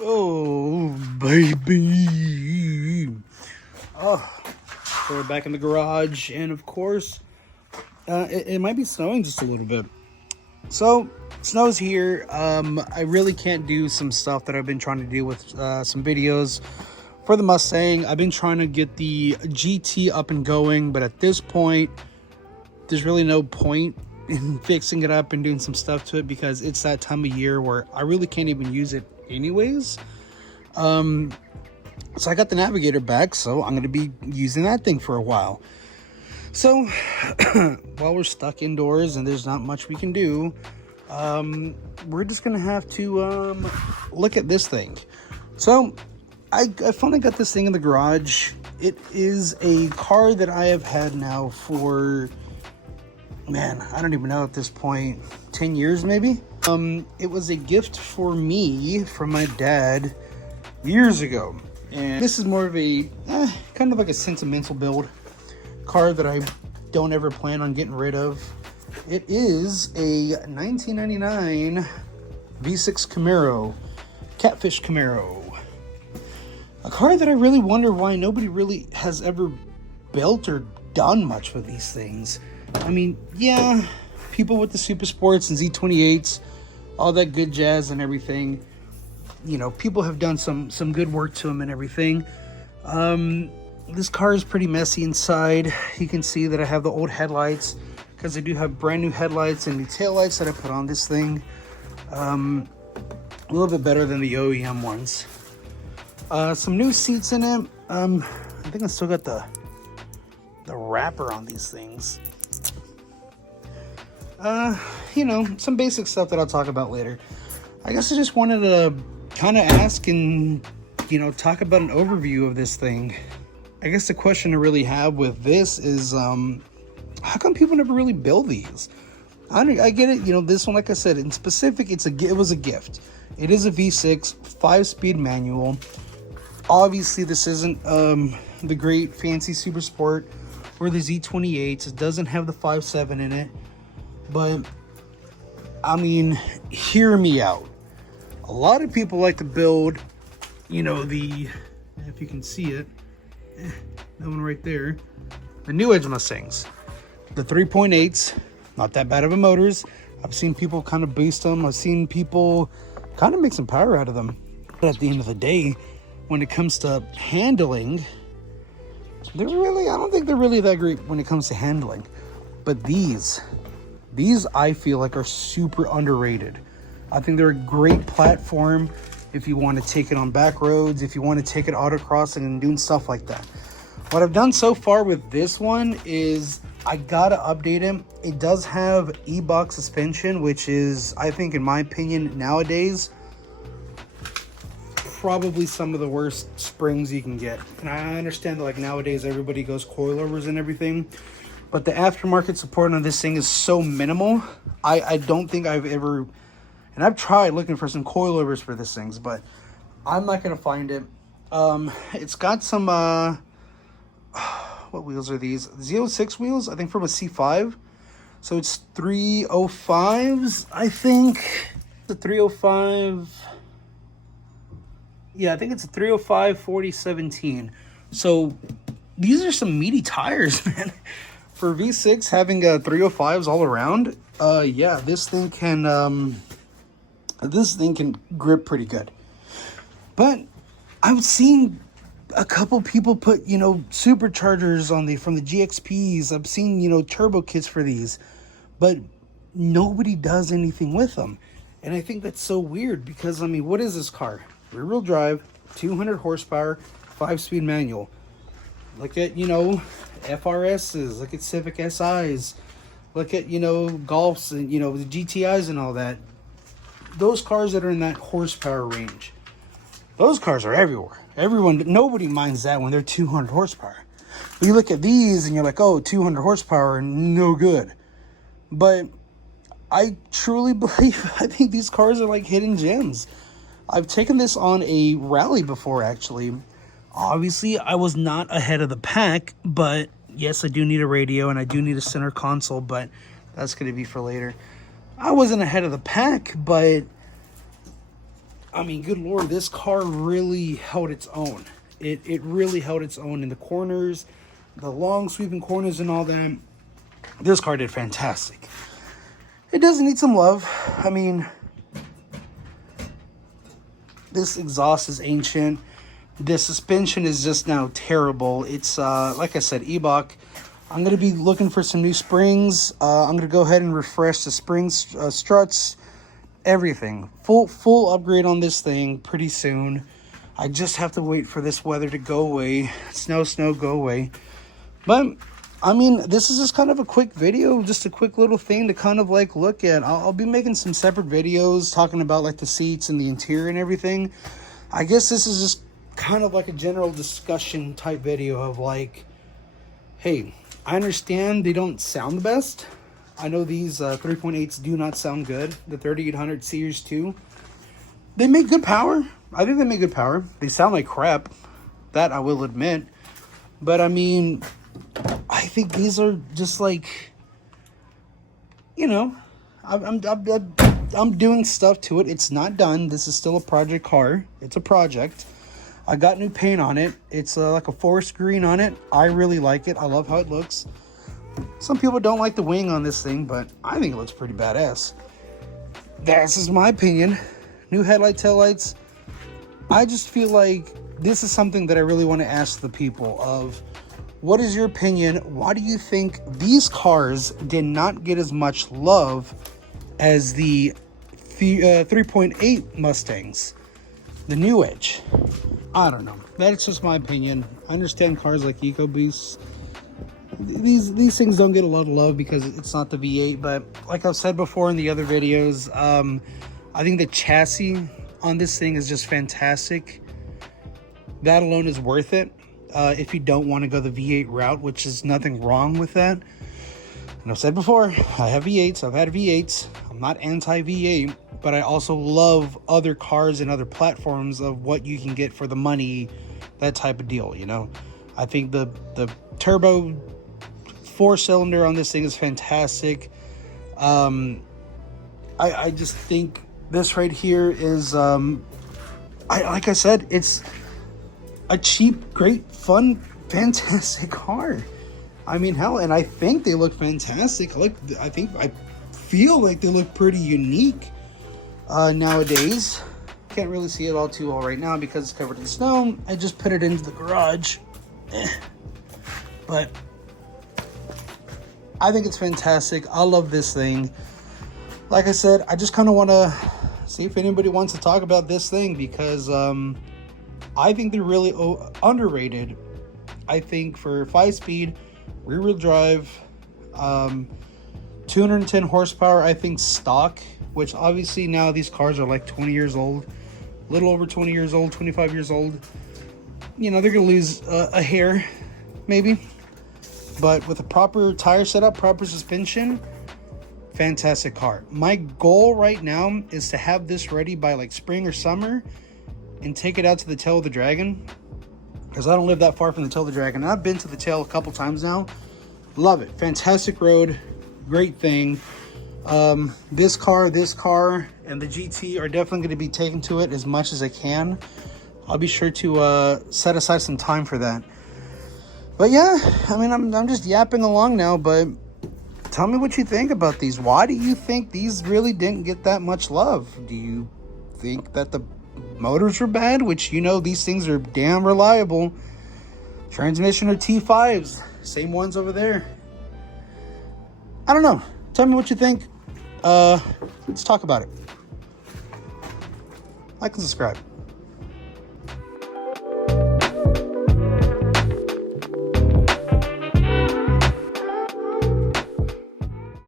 Oh, baby. Oh, so we're back in the garage, and of course, it might be snowing just a little bit. So, snow's here. I really can't do some stuff that I've been trying to do with some videos for the Mustang. I've been trying to get the GT up and going, but at this point, there's really no point in fixing it up and doing some stuff to it because it's that time of year where I really can't even use it anyways. So I got the Navigator back, so I'm going to be using that thing for a while. So while we're stuck indoors and there's not much we can do, we're just going to have to look at this thing. So I finally got this thing in the garage. It is a car that I have had now for, man, I don't even know at this point, 10 years maybe. It was a gift for me from my dad years ago. And this is more of a, kind of like a sentimental build car that I don't ever plan on getting rid of. It is a 1999 V6 Camaro, Catfish Camaro. A car that I really wonder why nobody really has ever built or done much with these things. I mean, yeah, people with the Super Sports and Z28s, all that good jazz and everything. You know, people have done some good work to them and everything. This car is pretty messy inside. You can see that I have the old headlights because I do have brand new headlights and new taillights that I put on this thing. A little bit better than the OEM ones. Some new seats in it. I think I still got the wrapper on these things. You know, some basic stuff that I'll talk about later. I guess I just wanted to kind of ask and, you know, talk about an overview of this thing. I guess the question I really have with this is, how come people never really build these? I get it, you know, this one, like I said, in specific, it was a gift. It is a V6, 5-speed manual. Obviously, this isn't the great fancy Super Sport or the Z28s. It doesn't have the 5.7 in it. But, I mean, hear me out. A lot of people like to build, you know, if you can see it, that one right there, the new Edge Mustangs, the 3.8s, not that bad of a motors. I've seen people kind of boost them. I've seen people kind of make some power out of them. But at the end of the day, when it comes to handling, I don't think they're really that great when it comes to handling. But these I feel like are super underrated. I think they're a great platform if you want to take it on back roads, if you want to take it autocrossing and doing stuff like that. What I've done so far with this one is I gotta update it. It does have E-box suspension, which is, I think in my opinion nowadays, probably some of the worst springs you can get. And I understand that like nowadays everybody goes coilovers and everything, but the aftermarket support on this thing is so minimal. I don't think I've ever, and I've tried looking for some coilovers for this thing, but I'm not going to find it. It's got some, what wheels are these? Z06 wheels, I think from a C5. So it's 305s, I think. The 305. Yeah, I think it's a 305 4017. So these are some meaty tires, man. For V6 having 305s all around, yeah, this thing can grip pretty good. But I've seen a couple people put, you know, superchargers on from the GXPs. I've seen, you know, turbo kits for these, but nobody does anything with them. And I think that's so weird because, I mean, what is this car? Rear-wheel drive, 200 horsepower, 5-speed manual. Look at, you know, FRSs, look at Civic SIs, look at, you know, Golfs and, you know, the GTIs and all that. Those cars that are in that horsepower range, those cars are everywhere. Nobody minds that when they're 200 horsepower. But you look at these and you're like, oh, 200 horsepower, no good. But I truly believe, I think these cars are like hidden gems. I've taken this on a rally before, actually. Obviously, I was not ahead of the pack, but yes, I do need a radio and I do need a center console, but that's going to be for later. I wasn't ahead of the pack, but I mean, good Lord, this car really held its own. It really held its own in the corners, the long sweeping corners and all that. This car did fantastic. It does need some love. I mean, this exhaust is ancient. The suspension is just now terrible. It's, like I said, Ebach. I'm going to be looking for some new springs. I'm going to go ahead and refresh the springs, struts, everything. Full upgrade on this thing pretty soon. I just have to wait for this weather to go away. Snow, go away. But, I mean, this is just kind of a quick video. Just a quick little thing to kind of, like, look at. I'll be making some separate videos talking about, like, the seats and the interior and everything. I guess this is just kind of like a general discussion type video of, like, hey, I understand they don't sound the best. I know these 3.8s do not sound good. The 3800 Series 2. They make good power. I think they make good power. They sound like crap. That I will admit. But, I mean, I think these are just like, you know, I'm doing stuff to it. It's not done. This is still a project car. It's a project. I got new paint on it. It's like a forest green on it. I really like it. I love how it looks. Some people don't like the wing on this thing, but I think it looks pretty badass. That's just my opinion. New headlight, taillights. I just feel like this is something that I really want to ask the people of, what is your opinion? Why do you think these cars did not get as much love as the 3.8 Mustangs? The New Edge. I don't know. That's just my opinion. I understand cars like EcoBoosts. These things don't get a lot of love because it's not the V8. But like I've said before in the other videos, I think the chassis on this thing is just fantastic. That alone is worth it. If you don't want to go the V8 route, which is nothing wrong with that. And I've said before, I have V8s. I've had V8s. I'm not anti-V8. But I also love other cars and other platforms of what you can get for the money, that type of deal, you know. I think the turbo 4-cylinder on this thing is fantastic. I just think this right here is, like I said, it's a cheap, great, fun, fantastic car. I mean, hell, and I think they look fantastic. I feel like they look pretty unique. Nowadays, can't really see it all too well right now because it's covered in snow. I just put it into the garage, but I think it's fantastic. I love this thing. Like I said, I just kind of want to see if anybody wants to talk about this thing because I think they're really underrated. I think for 5-speed, rear-wheel drive, 210 horsepower, I think stock, which obviously now these cars are like 20 years old, a little over 20 years old, 25 years old. You know, they're going to lose a hair, maybe. But with a proper tire setup, proper suspension, fantastic car. My goal right now is to have this ready by like spring or summer and take it out to the Tail of the Dragon. Because I don't live that far from the Tail of the Dragon. And I've been to the Tail a couple times now. Love it. Fantastic road. Great thing. This car, and the GT are definitely going to be taken to it as much as I can. I'll be sure to set aside some time for that. But yeah, I mean, I'm just yapping along now, but tell me what you think about these. Why do you think these really didn't get that much love? Do you think that the motors were bad? Which, you know, these things are damn reliable. Transmission are T5s. Same ones over there. I don't know. Tell me what you think. Let's talk about it. Like and subscribe.